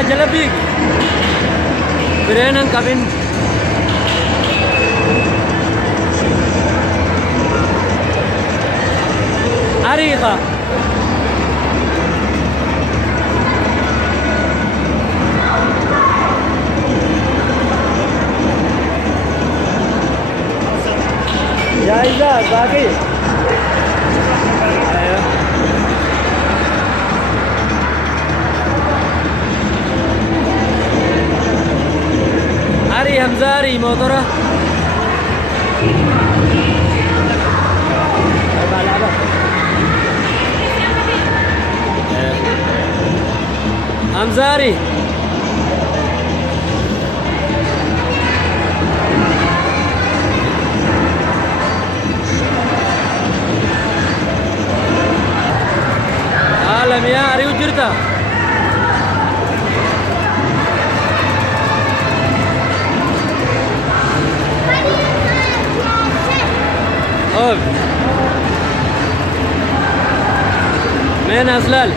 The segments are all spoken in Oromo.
Hamza Jalabig Brennan Kevin Ariqa Jaiza Zaki Ari Hamza Ari motora Hamza Ari Alam ya Ari ujirta Oh من أزلال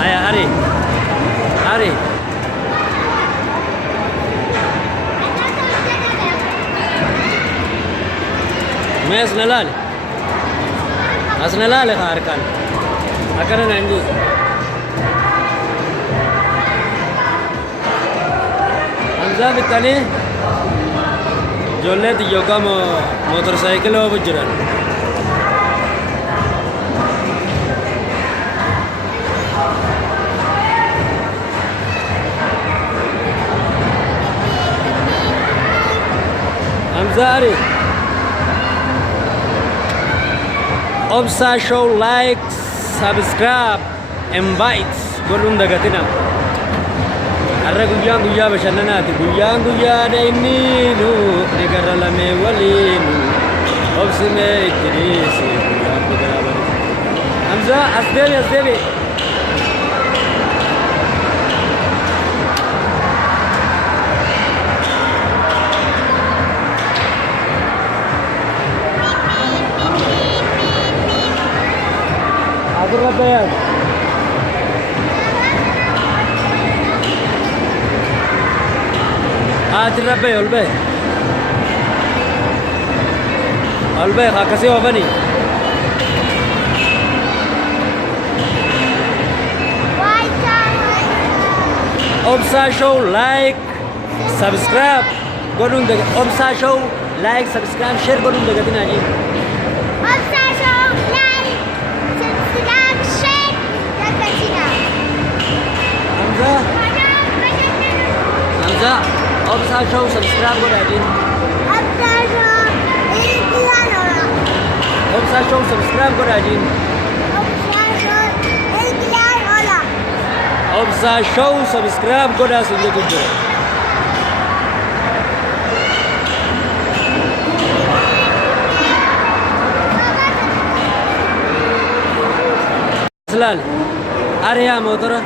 Ayah Ari Ari मैं असनलाल है कारकान अकरन अंडी हमजा बितनी जोले योगा मोटरसाइकिल हो बुजरन हमजा अरे Obsa show like subscribe invite golun dagatina arra guyya bashananati guyya daimni nu negara lame walinu obsi me idrisi Hamza asdebi Rabbeyat Rabbey Olbey Hakasi Obani Obsa show like subscribe Godun de Obsa show like subscribe share Godun de Gatina ji Obsa show like subscribe share Gatina Hamza Obsa show subscribe Godun ji Obsa show subscribe Godun ji Obsa show subscribe Godun ji Aslan Arya motora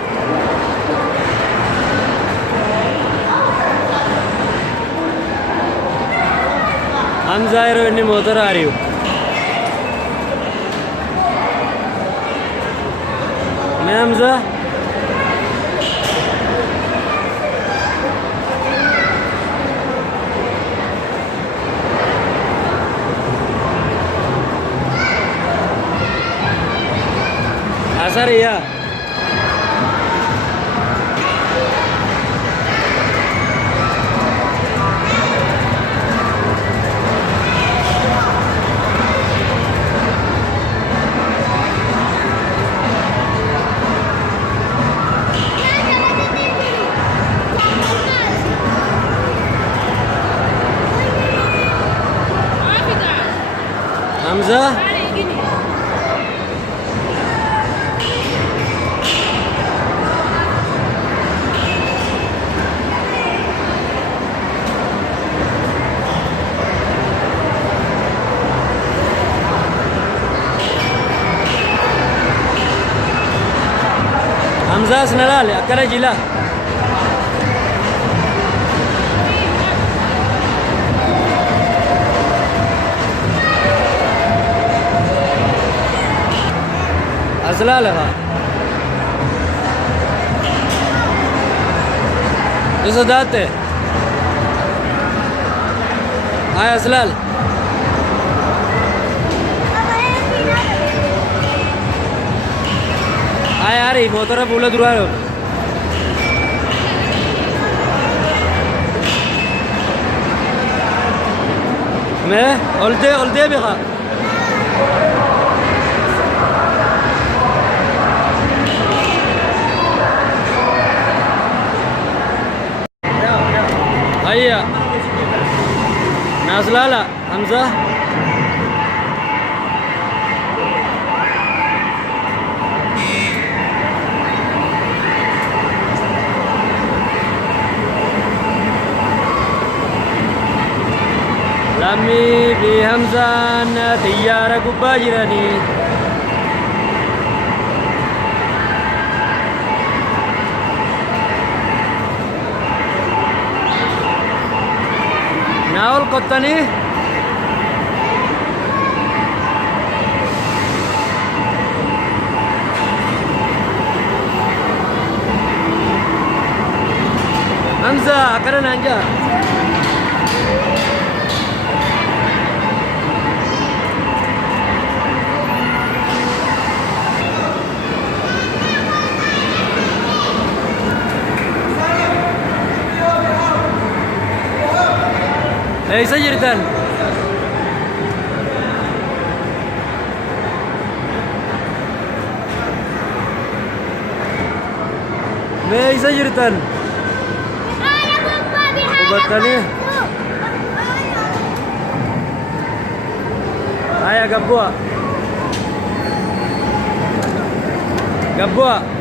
Hamza ero inni motora ariyu Me Hamza Asar ya Hamza Hamzah nalaale akkana jila. Aslaale ha. Iso date. Ay aslal. Ay ari motora pula duraro. Me olde bi kha. هيا نازلة لا حمزة لمي بهمزة تيارة قبا جراني ناول قطني حمزة أكرن أنجا Eisa jirtan. Eisa jirtan. Ubatani. Aya gabua. Gabua.